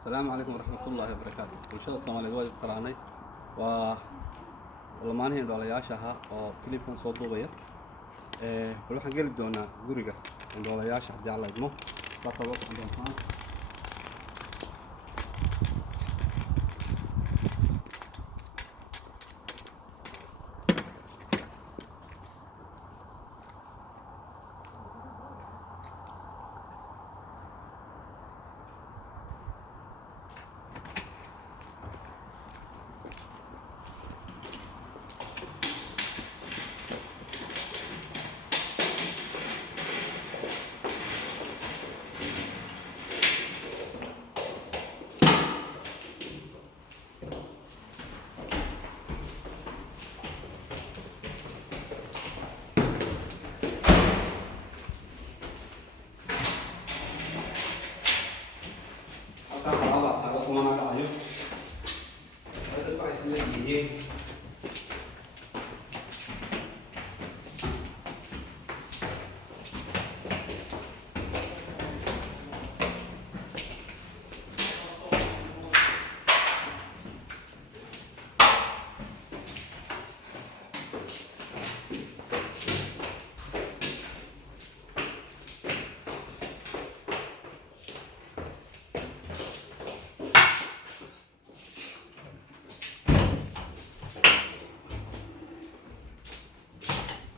السلام عليكم ورحمة الله وبركاته. bulshada Soomaaliyeed waa salaanay lamaanihii dhoolayaasha oo clipkan soo duubaya waxaan geli doonaa guriga dhoolayaasha hadii alla idmo sababtoo ah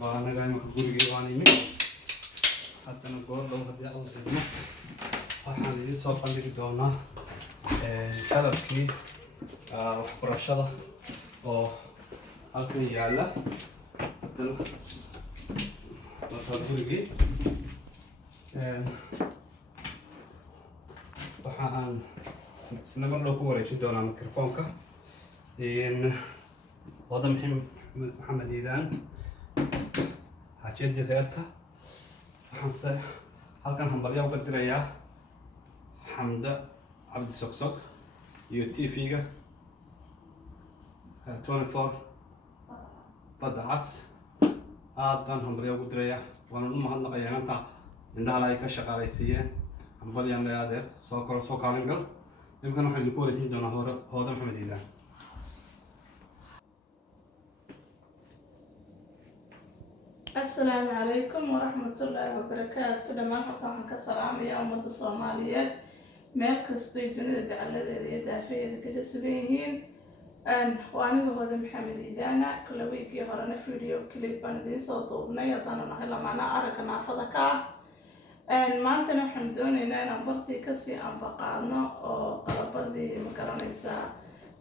وأنا جاي مخبوري وأنا يمين حتى نقول لو هدي أول خدمة waxaan idin soo bandhigi doonaa qalabkii waxbarashada oo halkan yaala hadana gurigii waxaan isla mar dhow ku wareejin doonaa mikrofoonka wada maxamed iidaan حاجات غيرها حنسى هل كان همبليا وقدر إياه حمدة عبد سوكسوك يوتي فيجا 24 بدعس كان همبليا وقدر إياه وأنا المهند قيانتا إنها لا يكشف على سيئة همبليا لا يادر سوكر سوكالنجل يمكن أن يكون جدا هذا محمد إيدان. السلام عليكم ورحمة الله وبركاته. لما حكم كسلام يا أمة الصوماليات مركز طيدنا دعالة دافية كجسبيهين وأنا هذا محمد إدانا كل ويك يهرنا فيديو كليب أنا دي صوت وبنية أنا نحلا معنا أرك نافذك ما أنتنا حمدون إن أنا برتي كسي أم بقعنا قلب لي مكرنيسا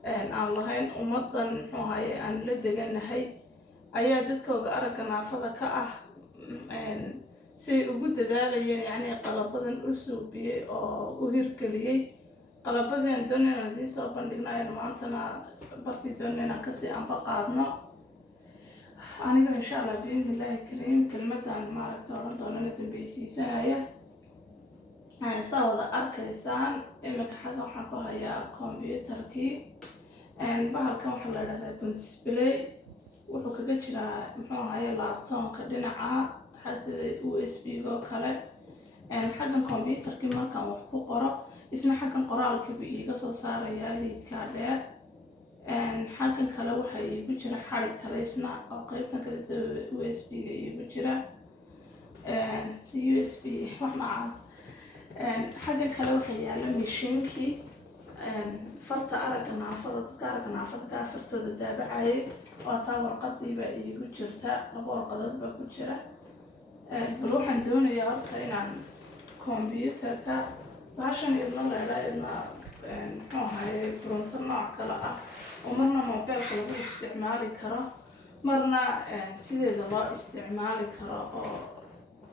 اللهين ومضن هاي أن لدجنا هاي ayaa dadkooga aragga naafada ka ah si ugu dadaalayeen yani qalabadan u suubiyay oo u hirgeliyay qalabadeen doonayna idin soo bandhignaayeen maantana bartii doonayna kasii anba qaadno aniga insha allah biidnillaahi kariim kelmadan maaragta odhan doonana dambaysiisanaya saa wada arkaysaan imika xagga waxaan ku hayaa combyuutarkii bahalkan waxaa la idhahdaa display wuxuu kaga jiraa muxuu ahaye laptopka dhinaca xasida USB oo kale xaggan computerkii markaan wax ku qoro isna xaggan qoraalkiiba iiga soo saaraya leadka dheer xaggan kale waxa iigu jira xarig kale isna oo qaybtan kale sida USB ga iigu jira si USB wax noocaas xaggan kale waxa yaala mishiinkii farta aragga naafada dadka aragga naafada ka fartooda daabacayay oo taa warqadiiba iigu jirta laba warqadood baa ku jira bal waxaan doonayaa horta inaan combyuutarka bahashan idla leelaa idna muxuu ahaye pronto nooc kale ah oo marna mobilka lagu isticmaali karo marna sideeda loo isticmaali karo oo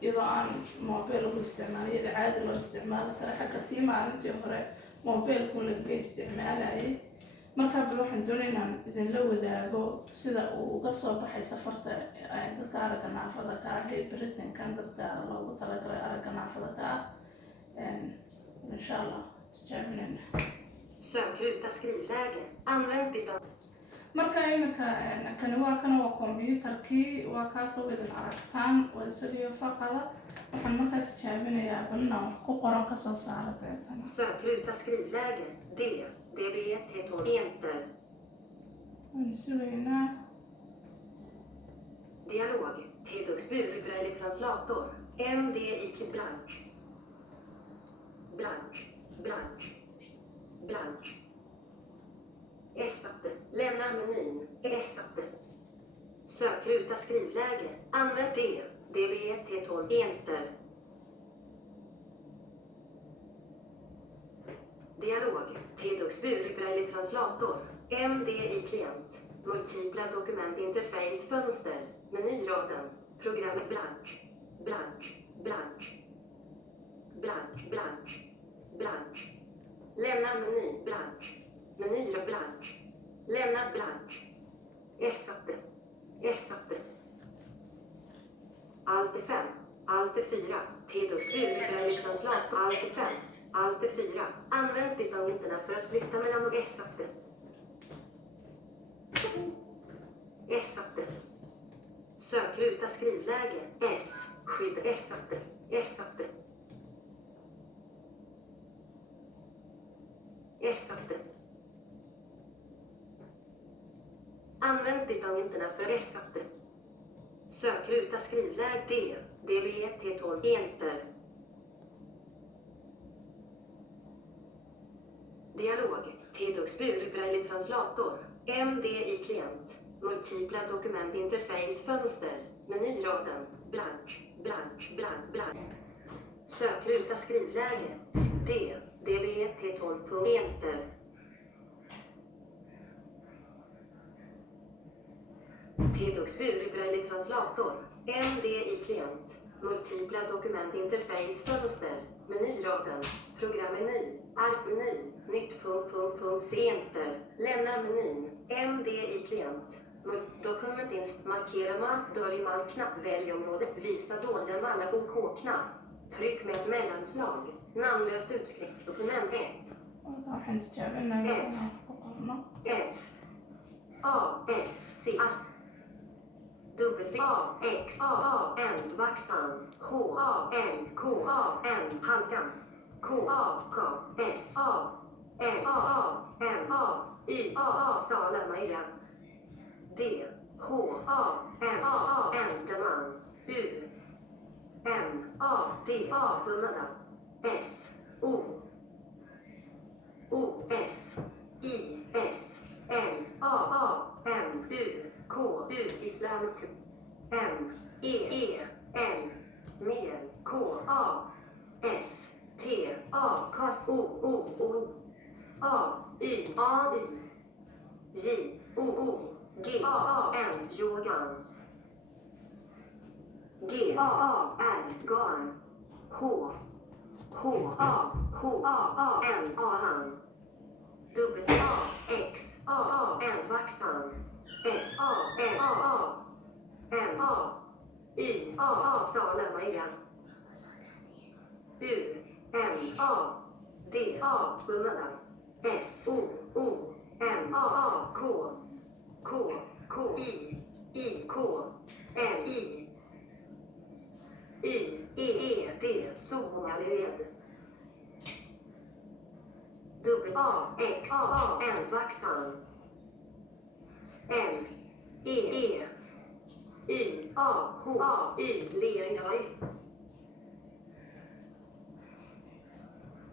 iyadoo aan mobil lagu isticmaalo iyada caadi loo isticmaali karo xagga tii maalintii hore mobilku laga isticmaalayay markaa bal waxaan doonay inaan idinla wadaago sida uu uga soo baxay safarta dadka aragga naafada ka ah ee Britain-kan dadka loogu talagalay aragga naafada ka ah insha allah tijaabinayna Sök ruta skrivläge. Använd byta. marka iminka kani waa computerkii waa kaasoo idin aragtaan waa isagio faqada waxaan markaa tijaabinayaa balina wax ku qoran kasoo saara deetana Sökruta skrivläge D DB1 T12 enter waan sugaynaa dialog T-dux burbraille translator MDI blank blank blank blank S-appe lämnar menyn S-appe sökruta skrivläge använd D DB1 T12 enter dialog T-dux burbraille translator MDI klient multipla dokumentinterface fönster menyraden program blank blank blank blank blank blank lämna meny blank menyra blank lämna blank S-appe S-appe Alt 5 Alt 4 T-dux burbraille translator Alt 5 Alt 4 använd bytangenterna för att flytta mellan S-appe S-appe sökruta skrivläge S skydd S-appe S-appe S-appe använd bytangenterna för S-appe sökruta skrivläge D DB1 T12 enter dialog T-dux burbraille translator MDI klient multipla dokumentinterface fönster menyraden blank blank blank blank sökruta skrivläge D DB1 T12 enter T-dux burbraille translator MDI klient multipla dokumentinterface fönster menyraden programmeny altmeny nytt C enter lämna menyn MDI klient dokumentinst markera malt dörr i malt knapp välj området visa dolda mallar OK-knapp tryck med ett mellanslag namnlöst utskriftsdokument 1 waxaan tijaabinayaa inaan ku qorno F A S C S W A X A A N vaxan H A L K A N halkan K A K S A L A A M A Y A A Sala Maja D H A M A A N Daman U M A D A Humana S O O S I S L A A M U K U Islam M E L Mel K A S T A K O O A Y A Y J O G A N Yogan G A R Garn H A N A W A X A N Vaxan S A L A M A Y A Sala Maja U M A D A Humana S O M A K I K L I Y E D Somaled W A X A N Vaxan L E Y A H A Y Leringaraj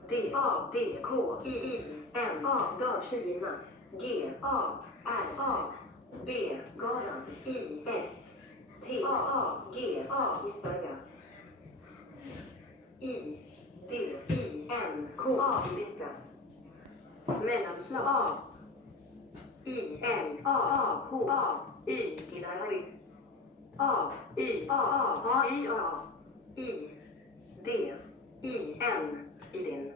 D A D K I M A Dalkina G A R A B Garan I S T A G A Isberga I D I N K A Lycka mellanslag A I L A H A Y Ilaraj A Y A Y A I D I N Idin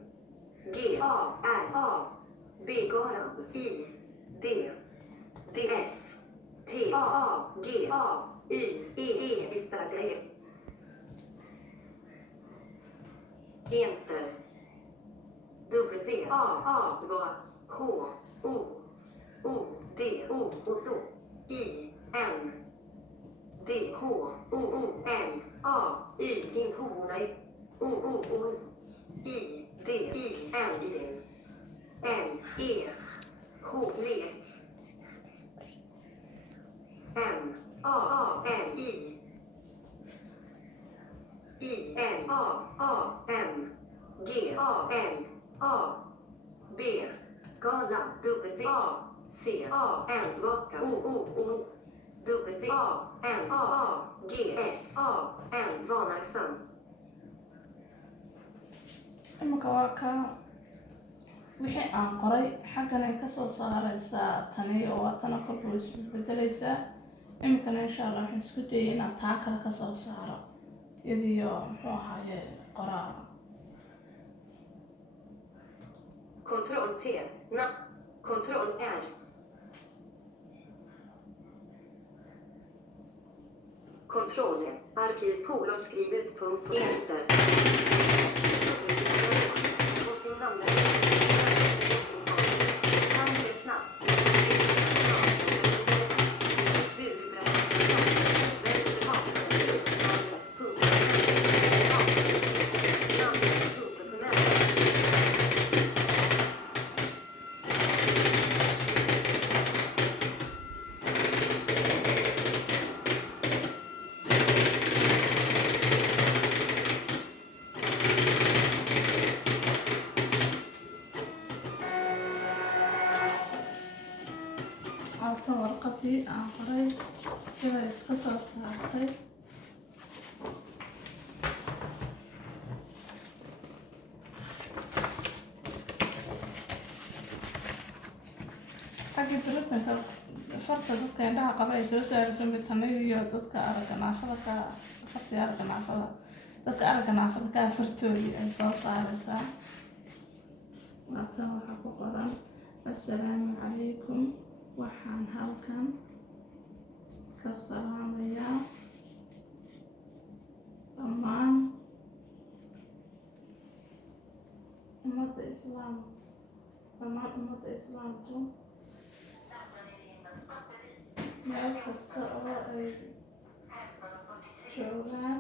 G A R A B Garan I D D S T A G A Y E Isberga Enter W A A var H O O D O Otto I N D H O O L A Y Horna O O O I D I N L E H L M A L I N A M G A L A B Gala W A C A N Vaka O W A N A G S A N Vanagsan. imika waa ka wixii aan qoray xaggan ay kasoo saaraysaa tani oo waa tana kolba isbedelaysaa. imikana insha allah waxaan isku dayay inaan taa kale kasoo saaro iyadiyo muxuu ahaaye qoraal. Ctrl T Ctrl R Ctrl arkiv skrivet punkt enter och sin namn Alta warqadii aan qoray sida iska soo saartay. xaggii tiritanka farta dadka indhaha qaba ay soo saarayso mitanada iyo dadka aragga naafada ka fartii aragga naafada dadka aragga naafada ka fartoodii ay soo saaraysaa. Waatan waxaa ku qoran assalaamu calaykum, waxaan halkan ka salaamayaa dhammaan ummadda islaamku meel kasta oo ay joogaan,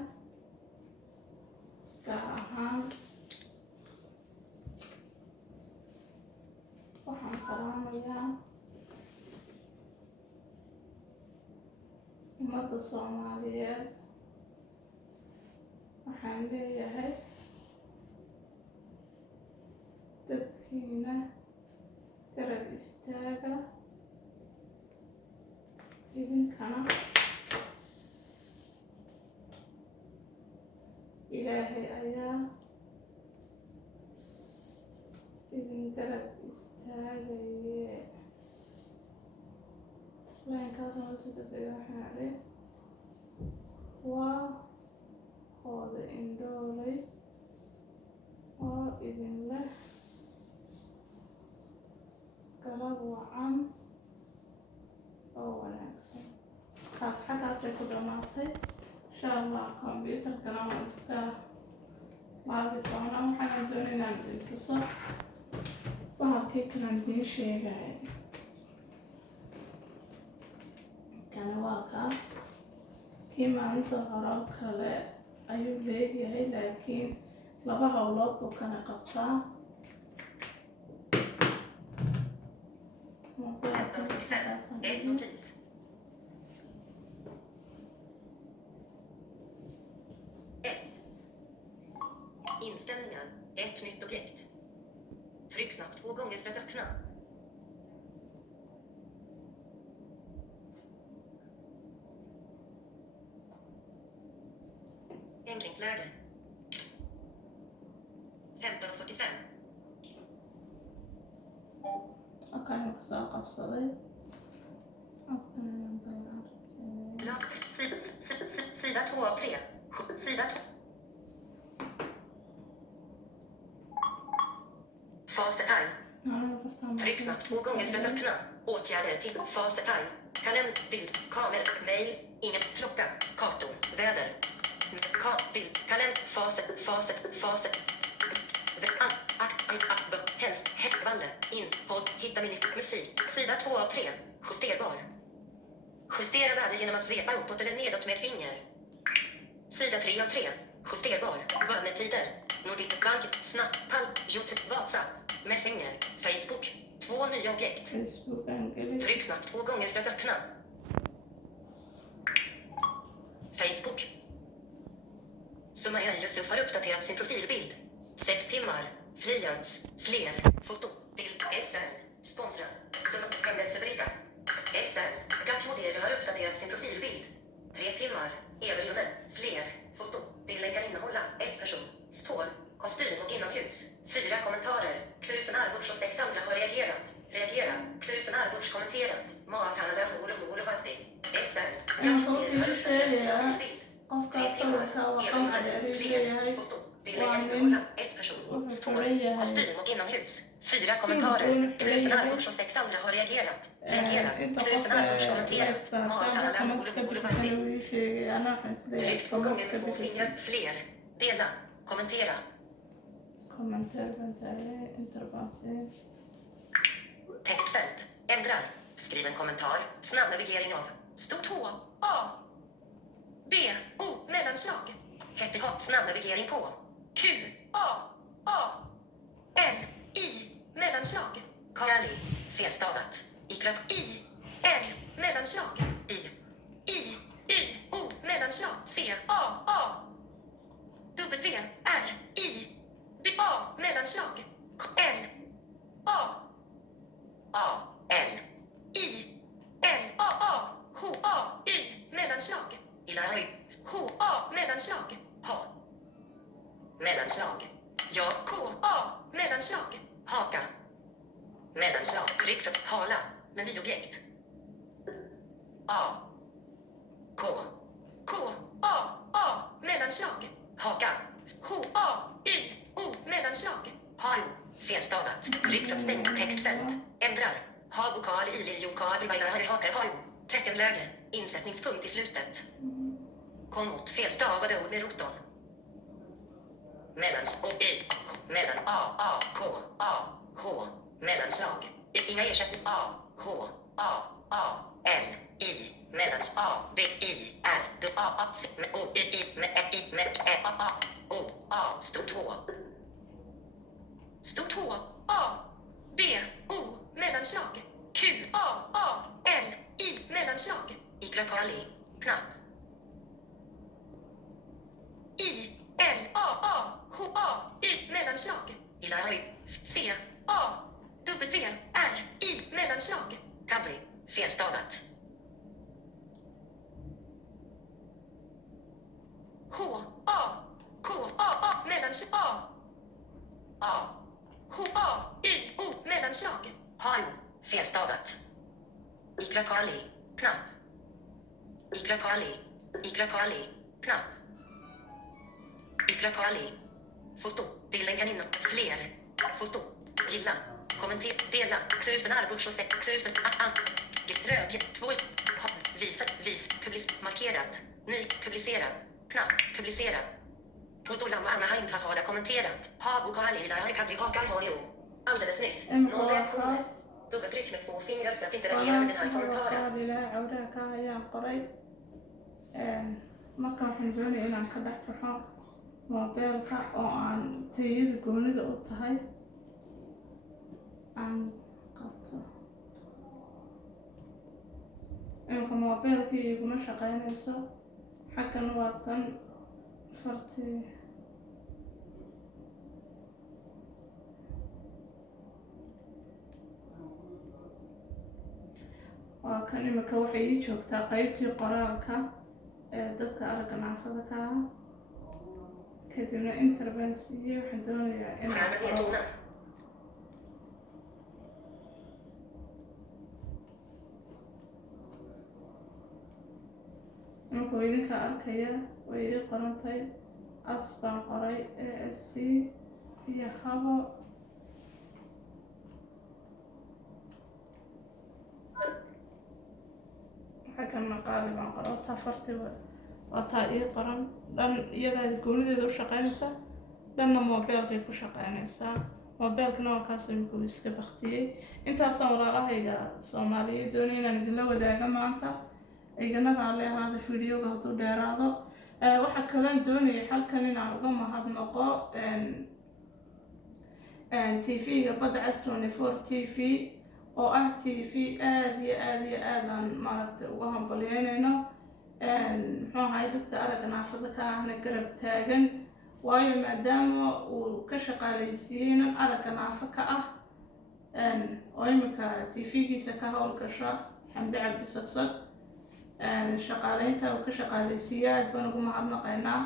gaar ahaan waxaan salaamayaa ummadda Soomaaliyeed. waxaan leeyahay dadkiina garab istaaga, idinkana ilaahay ayaa idin garab istaagaye. leenkaas hoose dadega xaade waa hooda indhoolay oo idin leh galab wacan oo wanaagsan. taas xaggaasay ku dhamaatay. insha allah computerkana waan iska laabi doonaa. waxaan doonay inaan idin tuso bahalkii kalaan idiin sheegay. kana waa kaa kii maalinta hore oo kale ayuu leeyahay, laakiin laba hawlood buu kana qabtaa. Inställningar. Ett nytt objekt. Tryck snabbt 2 gånger för att öppna. Ändringsläge. 15:45. Okej, jag ska kapsa dig. Sida 2 av 3. Sida 2. Fasetime. Tryck snabbt 2 gånger för att öppna. Åtgärder till Fasetime. Kalender, bild, kamera, mail, ingen klocka, kartor, väder. Bild, kalender, faset. Helst. Valle. In. Podd. Hitta musik. Sida 2 av 3. Justerbar. Justera värde genom att svepa uppåt eller nedåt med finger. Sida 3 av 3. Justerbar. Bönetider. Nordic Bank. Snap. Pall. YouTube. WhatsApp. Messenger. Facebook. 2 nya objekt. Facebook engelsk. Tryck snabbt 2 gånger för att öppna. Facebook. Sumaya Yusuf har uppdaterat sin profilbild. 6 timmar. Frians. Fler. Foto. Bild. SL. Sponsrad. Händelsebricka. SL. Gack Modero har uppdaterat sin profilbild. 3 timmar. Everlunde. Fler. Foto. Bilden kan innehålla 1 person. Stål. Kostym och inomhus. 4 kommentarer. Xusen Arbush och 6 andra har reagerat. Reagera. Xusen Arbush kommenterat. Mathandlare Olo Vatti. SL. Gack Modero har uppdaterat sin profilbild. qofka sawirka waa qamca dheereeyahay waa nin Stål, kostym och inomhus. 4 kommentarer. Xusen Arbush och 6 andra har reagerat. Reagera. Xusen Arbush kommenterat. Mathandlare Olo Vatti. Tryck 2 gånger med 2 fingrar. Fler. Dela. Kommentera. Textfält. Ändrar. Skriv en kommentar. Snabb navigering av. Stort H. A. B. O. Mellanslag. Happy Hop. Snabb navigering på. Q. A. L. I. Mellanslag. Kali. Felstavat. Ikrak. I. L. Mellanslag. I. O. Mellanslag. C. A. W. R. I. B. A. Mellanslag. L. A. L. I. L. A. H. A. Y. Mellanslag. Ilari. H. A. Mellanslag. H. Mellanslag. Ja. K. A. Mellanslag. Haka. Mellanslag. Tryck för att hala. Menyobjekt. A. K. A. Mellanslag. Haka. H. A. Y. O. Mellanslag. Haro. Felstavat. Tryck för att stänga textfält. Ändrar. Habokal ili jokal vajlare haka haro. Teckenläge. Insättningspunkt i slutet. Kom mot felstavade ord med rotorn. Mellans och i. Mellan A. K. A. H. Mellanslag. Inga ersättning. A. H. A. L. I. Mellans A. B. I. R. D. A. C. O. I. Med I. Med Ä. A. O. A. Stort H. Stort H. A. B. O. Mellanslag. Q. A. L. I. Mellanslag. Ikrakali. Knapp. I. L. A. H. A. Y. Mellanslag. Ilari. C. A. W. R. I. Mellanslag. Kavri. Felstavat. H. A. K. A. Mellanslag. A. H. A. Y. O. Mellanslag. Haro. Felstavat. Ikrakali. Knapp. Ikrakali. Knapp. Ikrakali. Foto. Bilden kan innehålla fler. Foto. Gilla. Kommentera. Dela. Xusen Arbush och 6000. Röd. 2. Vis. Markerat. Ny. Publicera. Knapp. Publicera. Rodolam Anna Hainta har kommenterat. Habokali Vilay Kadri Hakar Hario. Alldeles nyss. Noll reaktioner. Dubbeltryck med 2 fingrar för att inte reagera med den här kommentaren. markaan waxaan doonaya inaan ka dhex baxo moobeelka oo aan tayada goonida u tahay aan qabto. imika moobeelkii iguma shaqeynayso. xaggan waa tan fartii waa kan imika waxay ii joogtaa qaybtii qoraalka ee dadka aragga naafada ka ah. kadibna intervensiye waxaan doonayaa inaan qoro markuu idinka arkaya way ii qorantay as baan qoray ASC iyo habo xaggan maqaali baan qoro taa fartiba waa taa ii qoran dhan iyadaa goonideeda u shaqeynaysa dhanna moobeelkay ku shaqeynaysaa. moobeelkana waa kaasoo imika uu iska baktiyey. intaasaan walaalahayga Soomaaliyeed doonay inaan idinla wadaaga maanta, igana raalli ahaada videoga hadduu dheeraado. waxaa kalean doonayay halkan inaan uga mahadnaqo TV-ga Badda Cas 24 TV oo ah TV aad iyo aad aan maaragtay uga hambalyeynayno. muxuu ahay dadka aragga naafada ka ahna garab taagan, waayo maadaama uu ka shaqaalaysiiyey nin aragga naafo ka ah oo imika TV-giisa ka howlgasha Xamdi Cabdi Sagsag. shaqaaleynta uu ka shaqaalaysiiyey aad baan ugu mahadnaqaynaa.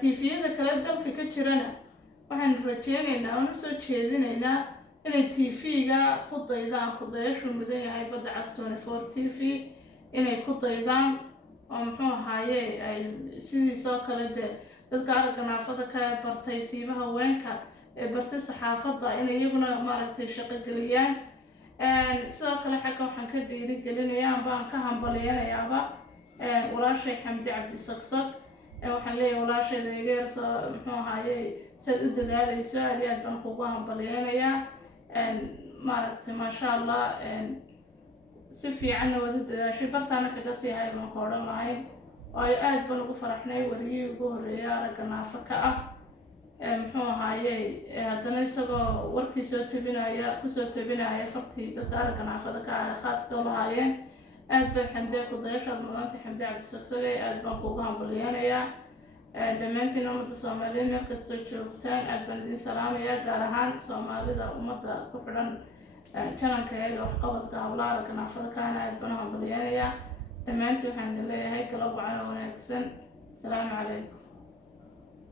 TV-yada kale dalka ka jirana waxaan rajeynaynaa oona soo jeedinaynaa inay TV-ga ku daydaan, ku dayashuu mudan yahay Badda Cas 24 TV inay ku daydaan oo muxuu ahaaye ay sidiisoo kale dee dadka aragga naafada ka bartay siibaha haweenka ee bartay saxaafadda inay iyaguna maaragtay shaqo geliyaan. sidoo kale xagga waxaan ka dhiirigelinayaa baan ka hambalyeynayaaba walaashay Xamdi Cabdi Sagsag. waxaan leeyahay walaashayda iga yarso muxuu ahaaye saad u dadaalayso aad iyo aad baan kugu hambalyeynayaa. maaragtay maasha Allah si fiicanna wada dadaashay, bartaana kaga sii hay baan ku odhan lahayn. waayo aad baan ugu faraxnay wariyihii ugu horreeyay aragga naafo ka ah muxuu ahaaye haddana isagoo warkii kusoo tabinaya fartii dadka aragga naafada ka ah khaaska u lahaayeen. aad baad Xamdi ku dayashaad mudantay Xamdi Cabdi Sagsagay, aad baan kugu hambalyeynayaa. dhammaantiin ummadda Soomaaliyeed meel kastoo joogtaan aad baan idin salaamayaa, gaar ahaan Soomaalida ummadda ku xidhan janalka eega waxqabadka hablaha aragga naafada kaana aad baan u hambalyeynayaa. dhammaantiin waxaan idin leeyahay galab wacan oo wanaagsan. asalaamu calaykum.